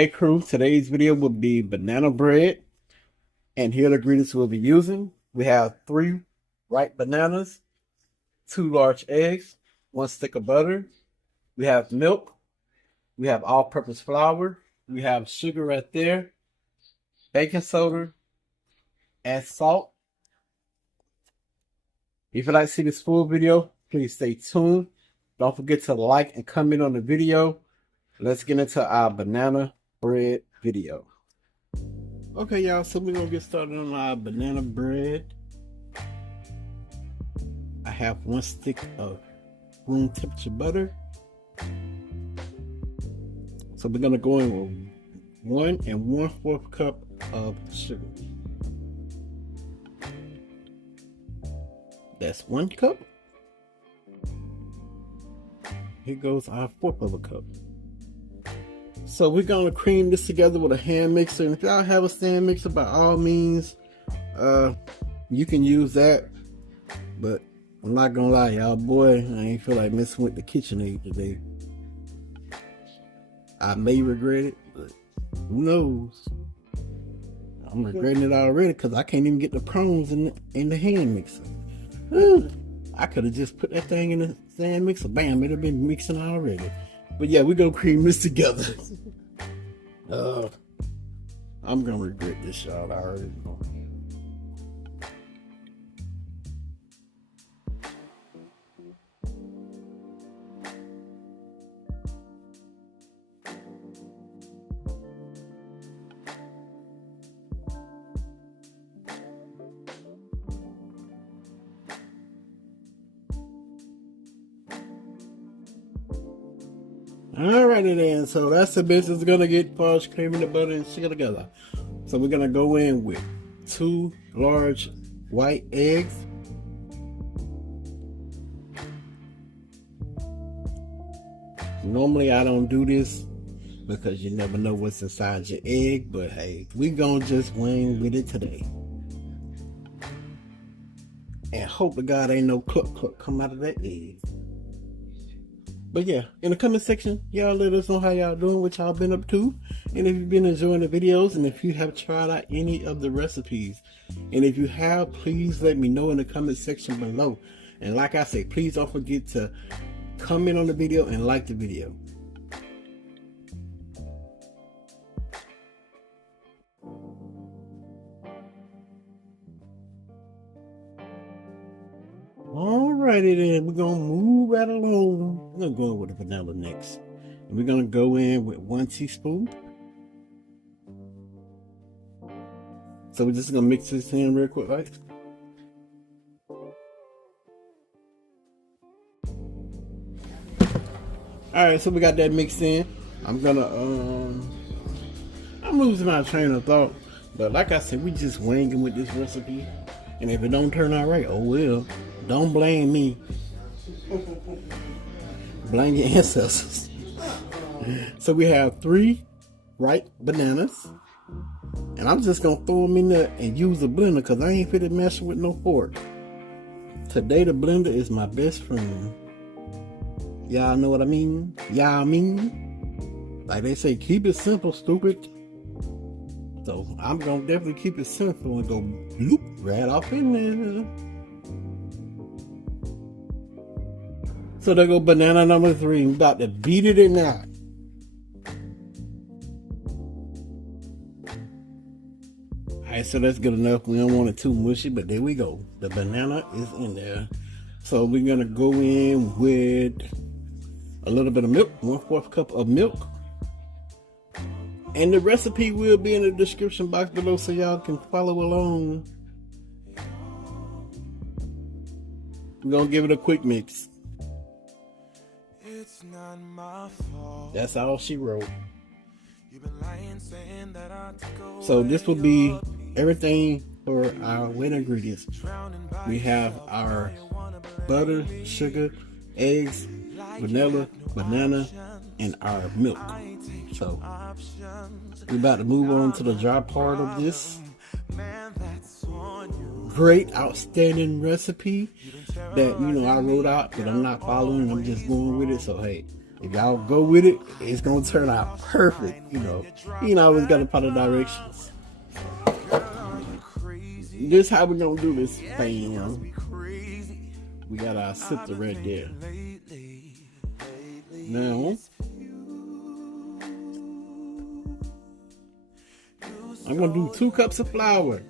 Hey crew, today's video will be banana bread, and here are the ingredients we'll be using. We have 3 ripe bananas, 2 large eggs, 1 stick of butter. We have milk. We have all-purpose flour. We have sugar right there, baking soda, and salt. If you'd like to see this full video, please stay tuned. Don't forget to like and comment on the video. Let's get into our banana bread video. Okay, y'all, so we're gonna get started on our banana bread. I have 1 stick of room temperature butter. So we're gonna go in with 1 1/4 cup of sugar. That's 1 cup. Here goes our 1/4 of a cup. So we're gonna cream this together with a hand mixer. And if y'all have a stand mixer, by all means, you can use that. But I'm not gonna lie, y'all, boy, I ain't feel like messing with the KitchenAid today. I may regret it, but who knows? I'm regretting it already because I can't even get the prongs in the hand mixer. I could have just put that thing in the stand mixer. Bam, it'd have been mixing already. But yeah, we're gonna cream this together. I'm gonna regret this, y'all. I already know. Alrighty then, so that's the best it's gonna get for us creaming the butter and sugar together. So we're gonna go in with 2 large white eggs. Normally I don't do this because you never know what's inside your egg, but hey, we gonna just wing with it today. And hope to God ain't no cluck cluck come out of that egg. But yeah, in the comment section, y'all let us know how y'all doing, what y'all been up to, and if you've been enjoying the videos, and if you have tried out any of the recipes. And if you have, please let me know in the comment section below. And like I said, please don't forget to comment on the video and like the video. Alrighty then, we're gonna move right along. We're gonna go in with the vanilla next. And we're gonna go in with 1 teaspoon. So we're just gonna mix this in real quick, right? Alright, so we got that mixed in. I'm gonna I'm losing my train of thought. But like I said, we just winging with this recipe. And if it don't turn out right, oh well. Don't blame me. Blame your ancestors. So we have 3 ripe bananas. And I'm just going to throw them in there and use a blender because I ain't fit to mess with no fork. Today the blender is my best friend. Y'all know what I mean? Y'all mean? Like they say, keep it simple, stupid. So I'm going to definitely keep it simple and go bloop right off in there. So there go banana number 3. I'm about to beat it in now. Alright, so that's good enough. We don't want it too mushy, but there we go. The banana is in there. So we're gonna go in with a little bit of milk, 1/4 cup of milk. And the recipe will be in the description box below so y'all can follow along. We're gonna give it a quick mix. It's not my fault. That's all she wrote. So this will be everything for our wet ingredients. We have our butter, sugar, eggs, vanilla, banana, and our milk. So we're about to move on to the dry part of this great, outstanding recipe that, you know, I wrote out, but I'm not following. I'm just going with it. So hey, If y'all go with it, it's gonna turn out perfect. You always gotta follow directions. This how we gonna do this thing. We got our sifter right there. Now I'm gonna do 2 cups of flour.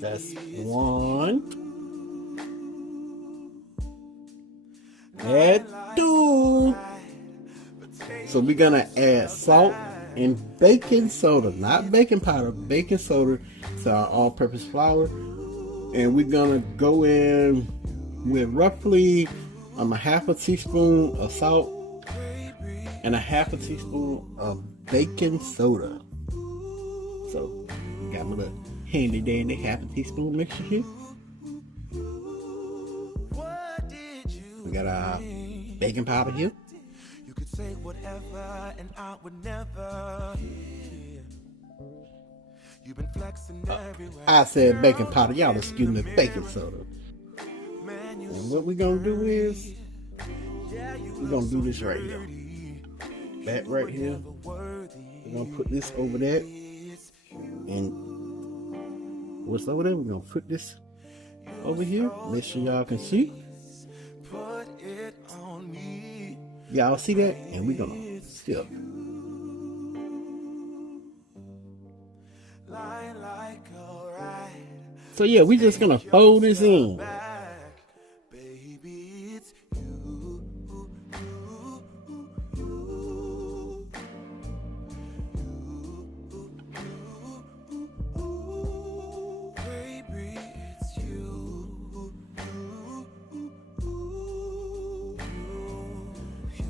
That's 1. Add 2. So we're gonna add salt and baking soda, not baking powder, baking soda to our all-purpose flour. And we're gonna go in with roughly a half a teaspoon of salt and a half a teaspoon of baking soda. So we got my little handy dandy half a teaspoon mixture here. We got our baking powder here. You could say whatever and I would never. You've been flexing everywhere. I said baking powder, y'all excuse me, baking soda. And what we're gonna do is we're gonna do this right here. That right here. We're gonna put this over there. And what's over there? We're gonna put this over here. Make sure y'all can see. Y'all see that? And we're gonna sift. So yeah, we're just gonna fold this in.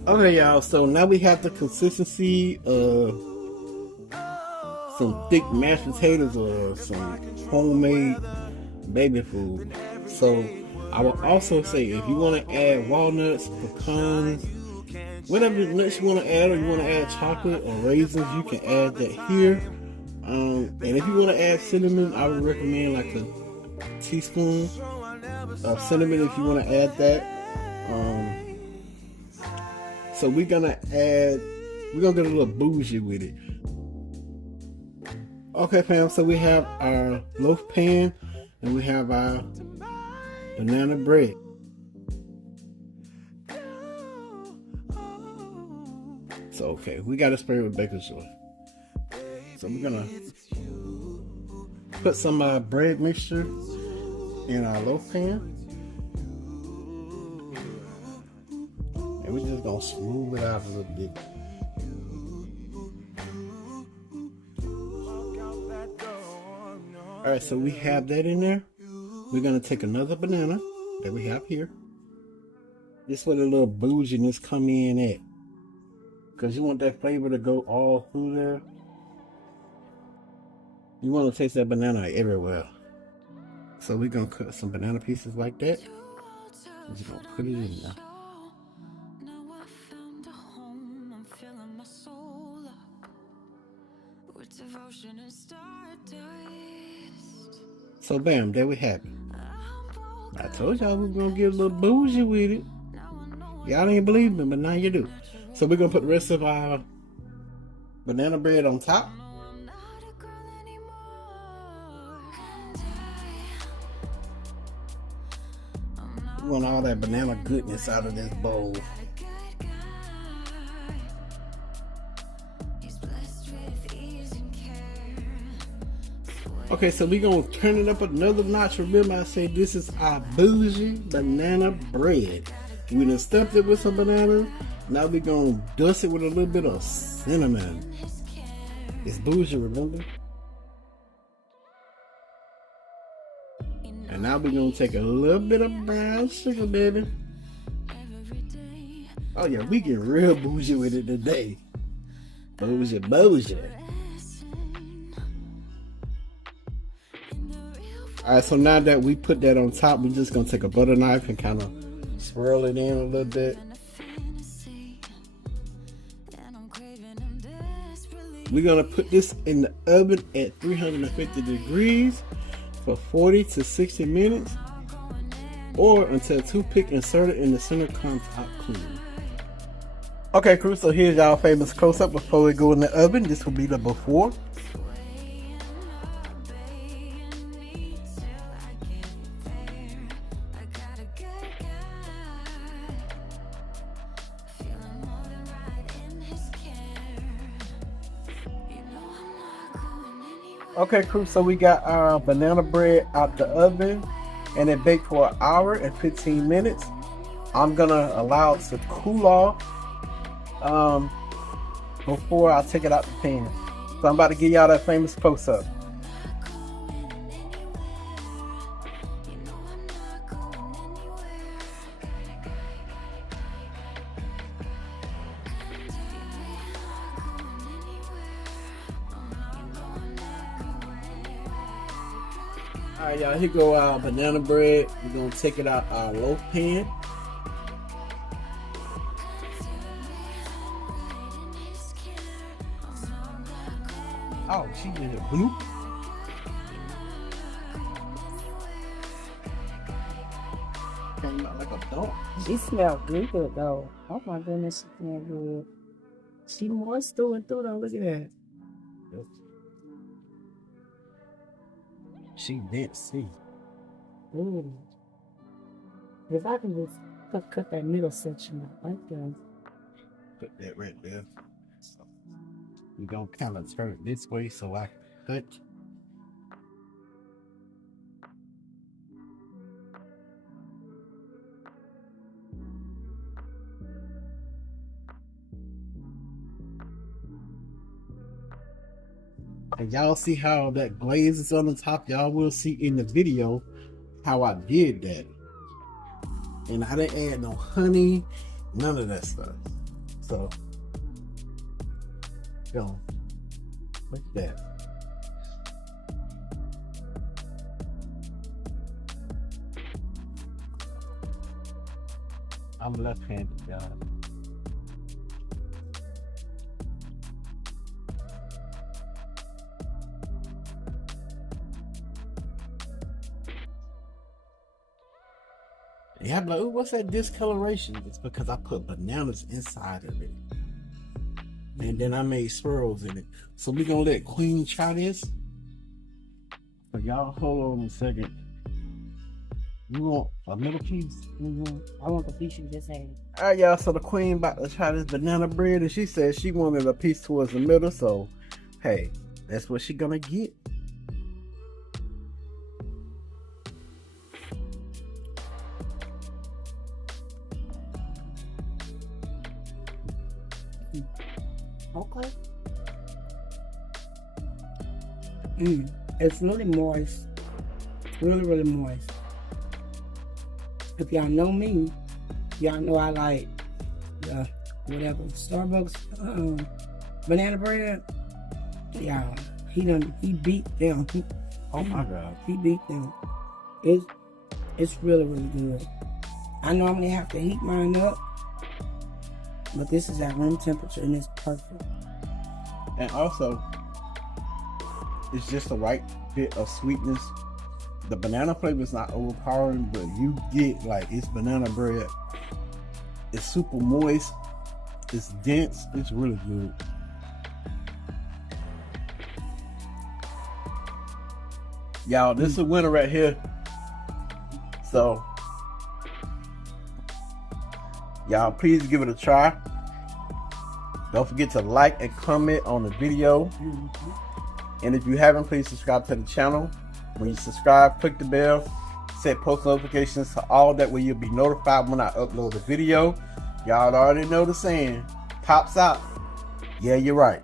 Okay, y'all, so now we have the consistency of some thick mashed potatoes or some homemade baby food. So I will also say, if you want to add walnuts, pecans, whatever nuts you want to add, or you want to add chocolate or raisins, you can add that here. And if you want to add cinnamon, I would recommend like a teaspoon of cinnamon if you want to add that. So we're gonna get a little bougie with it. Okay, fam, so we have our loaf pan and we have our banana bread. So okay, we gotta spray it with baking soda. So we're gonna put some bread mixture in our loaf pan. And we're just gonna smooth it out a little bit. Alright, so we have that in there. We're gonna take another banana that we have here. This is where the little bouginess come in at. Because you want that flavor to go all through there. You want to taste that banana everywhere. So we're gonna cut some banana pieces like that. We're just gonna put it in there. So bam, there we have it. I told y'all we were gonna get a little bougie with it. Y'all didn't believe me, but now you do. So we're gonna put the rest of our banana bread on top. We want all that banana goodness out of this bowl. Okay, so we're going to turn it up another notch. Remember, I said this is our bougie banana bread. We done stuffed it with some banana. Now we're going to dust it with a little bit of cinnamon. It's bougie, remember? And now we're going to take a little bit of brown sugar, baby. Oh yeah, we get real bougie with it today. Bougie, bougie. Alright, so now that we put that on top, we're just going to take a butter knife and kind of swirl it in a little bit. We're going to put this in the oven at 350 degrees for 40 to 60 minutes. or until a toothpick inserted in the center comes out clean. Okay, crew, so here's y'all famous close-up before we go in the oven. This will be the before. Okay, crew, so we got our banana bread out the oven and it baked for 1 hour and 15 minutes. I'm gonna allow it to cool off before I take it out the pan. So I'm about to give y'all that famous close-up. Alright, y'all, here go our banana bread. We're gonna take it out our loaf pan. Oh, she did it blue. Came out like a dog. She smelled good though. Oh my goodness, she smelled good. She moist through and through though. Look at that. Yep. She didn't see. Ooh. If I can just cut that middle section out right there. Put that right there. So we're gonna kind of turn it this way so I can cut. And y'all see how that glaze is on the top. Y'all will see in the video how I did that. And I didn't add no honey, none of that stuff. So, go. Look at that. I'm left-handed, y'all. Yeah, I'm like, ooh, what's that discoloration? It's because I put bananas inside of it. And then I made swirls in it. So we're going to let Queen try this. So y'all hold on a second. You want a middle piece? I want the piece you just had. Alright, y'all, so the Queen about to try this banana bread. And she said she wanted a piece towards the middle. So, hey, that's what she gonna get. Okay. It's really moist. Really moist. If y'all know me, y'all know I like whatever Starbucks banana bread. Yeah, he beat them. Oh my God. He beat them. It's really good. I normally have to heat mine up, but this is at room temperature and it's perfect. And also, it's just the right bit of sweetness. The banana flavor is not overpowering, but you get like it's banana bread. It's super moist. It's dense. It's really good. Y'all, this is a winner right here. So, y'all, please give it a try. Don't forget to like and comment on the video. And if you haven't, please subscribe to the channel. When you subscribe, click the bell, set post notifications to all. That way you'll be notified when I upload a video. Y'all already know the saying, pops out. Yeah, you're right.